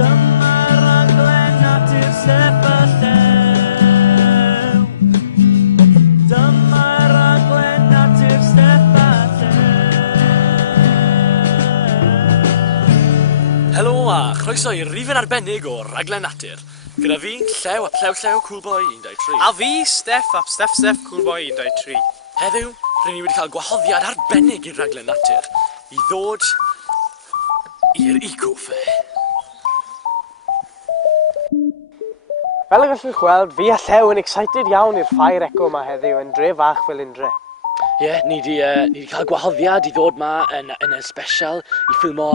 Dyma'r raglen natur Steff a Llew. Dyma'r raglen natur Steff a Llew. Helo a chroeso i rifyn arbennig o raglen natur. Gyda fi, Llew ap Llew Coolboy 123. A fi, Steff ap Steff Coolboy 123. Heddiw, rydyn ni wedi cael gwahoddiad arbennig i'r raglen natur i ddod i'r eco-fair. Fel y gallwch gweld, fi a Llew yn excited iawn i'r ffair eco yma heddiw yn dre fach fel Undre. Ie, ni wedi cael gwahoddiad i ddod yma yn y special i ffilmo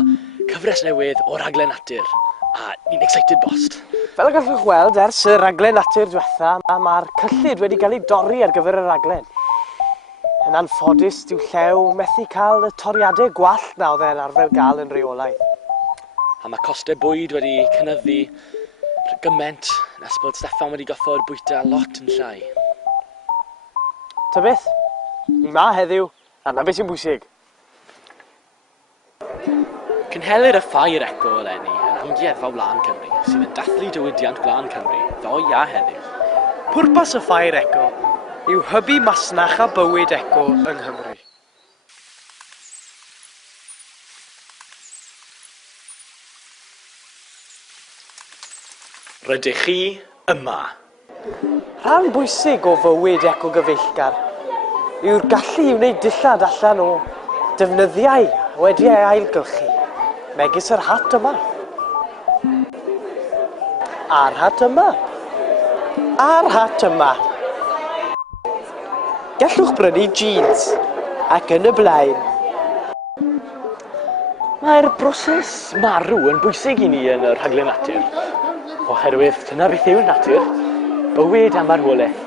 cyfres newydd o raglen natur. A ni'n excited bost. Fel y gallwch weld, ers y raglen natur diwetha, mae'r cyllid wedi cael ei dorri ar gyfer y raglen. Yn anffodus, dyw Llew methu cael y toriadau gwallt na oedd e'n arfer gael yn reolaidd. A mae costau bwyd wedi cynyddu gyment nes bod Steffan wedi goffod bwyta lot yn llai. Ta beth, ni ma heddiw, a na beth sy'n bwysig. Cynhelir y ffair eco eleni yn amgueddfa Wlad Cymru sydd yn dathlu diwydiant Wlad Cymru ddoe a heddiw. Pwrpas y ffair eco yw hybu masnach a bywyd eco yng Nghymru. Rydych chi yma. Rhan bwysig o fywyd eco-gyfeillgar yw'r gallu i wneud dillad allan o defnyddiau wedi ei ailgylchu, megis yr hat yma. A'r hat yma. A'r hat yma. Gallwch brynu jeans ac yn y blaen. Mae'r broses marw yn bwysig i ni yn y rhaglen natur. Oherwydd dyna beth yw'r natur, bywyd a marwolaeth.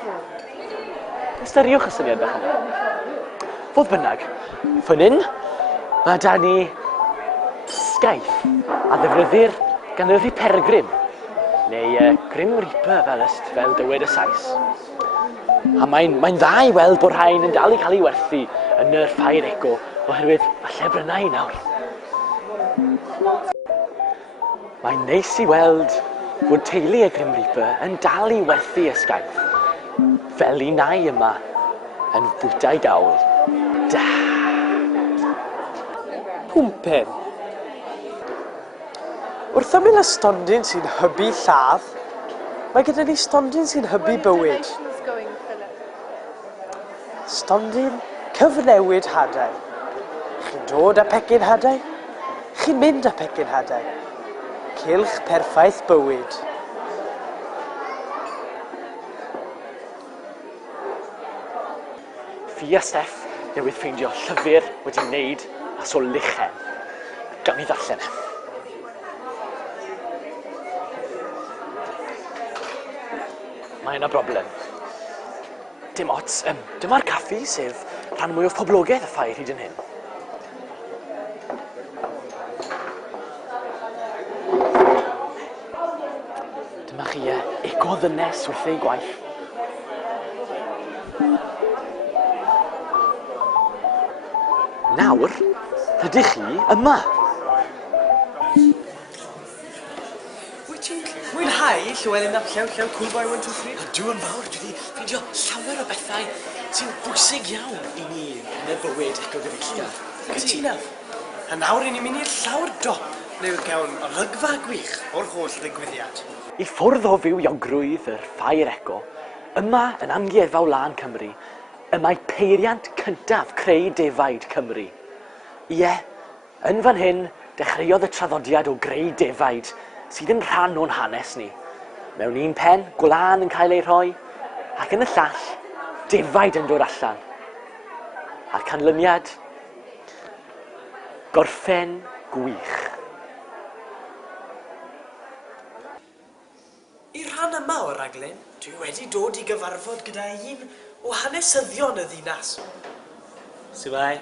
Ystyriwch y syniad bach yna. Fodd bynnag, fan hyn, mae da ni sgaeth a ddefnyddir gan y Peregrym, neu Grim Reaper fel dywed y Sais. A mae'n dda i weld bod rhain yn dal i cael ei werthu yn yr ffair eco oherwydd falle brynau nawr. Mae'n neis i weld bod teulu y Grim Reaper yn dal i werthu y sgaeth, fel i nai yma yn bwyta'i gawl. Da! Pwmpen. Wrth ymyl y stondin sy'n hybu lladd, mae gyda ni stondin sy'n hybu bywyd. Stondin cyfnewid hadau. Chi'n dod â pecyn hadau, chi'n mynd â pecyn hadau. Cylch perffaith bywyd. Fi a Steff newydd ffeindio llyfr wedi wneud as o lychen. Gawn ni ddarllen. Mae yna broblem. Dim ots, dyma'r caffi sef rhan mwy o phoblogaeth y ffair hyd yn hyn. Dyma chi eco-ddynes wrth ei gwaith. Nawr, rydych chi yma. Wyt ti'n mwynhau Llywelyn ap Llew Coolboy 123? Ydw yn fawr, dwi wedi ffeindio llawer o bethau sy'n bwysig iawn i ni yn y bywyd eco-gyfeillgar. Cytuno. A nawr i ni'n mynd i'r llawr dop neu gawn olygfa gwych o'r holl ddigwyddiad. I ffwrdd o fywiogrwydd yr ffair eco, yma yn amgueddfa Wlad Cymru, y mae peiriant cyntaf creu defaid Cymru. Ie, yn fan hyn, dechreuodd y traddodiad o greu defaid sydd yn rhan o'n hanes ni. Mewn un pen, gwlan yn cael ei rhoi, ac yn y llall, defaid yn dod allan. A'r canlyniad, gorffen gwych. I rhan yma o'r raglen, dwi wedi dod i gyfarfod gyda un o hanesyddion y ddinas. Sŵai.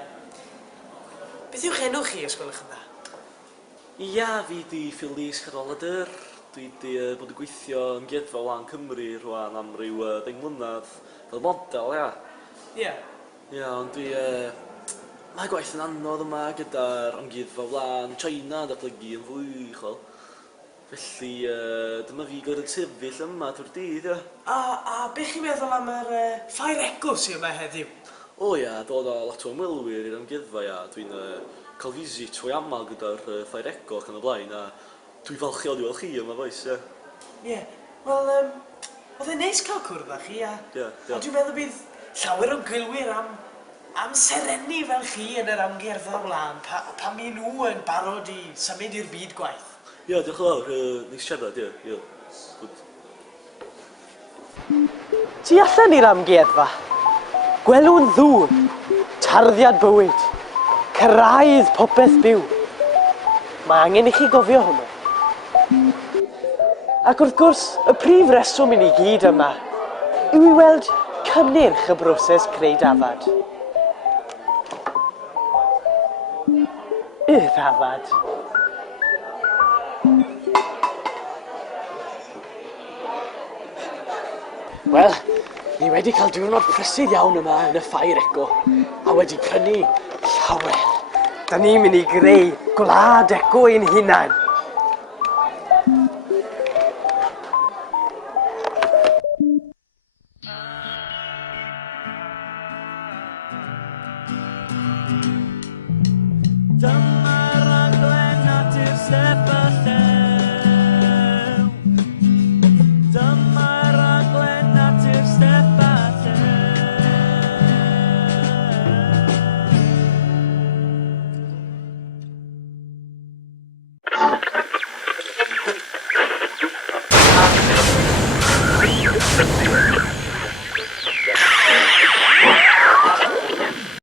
Beth yw'ch enw chi, os gwelwch yn dda? Ia, fi di Phyllis Cadwaladr. Dwi wedi bod yn gweithio ymgeddfa Wlad Cymru rwan am ryw 10 mlynedd fel model, ia. Ie. Ie, ond dwi... Mae gwaith yn anodd yma gyda'r amgueddfa wlad China datblygu yn fwy, chol. Felly, dyma fi gorfod sefyll yma trwy'r dydd, ie. A beth chi'n meddwl am yr ffair ego sy'n yma heddiw? O ia, dod o lot o ymwelwyr i'r amgueddfa, ia. Dwi'n cael visit fwy aml gyda'r ffair ego ac yn y blaen, a dwi'n falchio i weld chi yma, boes, ie. Ie. Wel, oedd e'n neis cael cwrdd â chi, a dwi'n meddwl bydd llawer o gylwyr am serenu fel chi yn yr amgueddfa wlad pan mi nhw yn barod i symud i'r byd gwaith. Ie, diolch yn fawr, neis siarad, ie. Tu allan i'r amgueddfa, gwelwn ddŵr, tarddiad bywyd, cyrraedd popeth byw. Mae angen i chi gofio hwnnw. Ac wrth gwrs, y prif reswm i ni gyd yma yw i weld cynnyrch y broses creu dafad. Y ddafad. Wel, ni wedi cael diwrnod prysydd iawn yma yn y ffair eco, a wedi prynu llawer. Da ni'n mynd i greu gwlad eco ein hunain. Dyma raglen natur sefyll llew. Dyma raglen natur sefyll llew.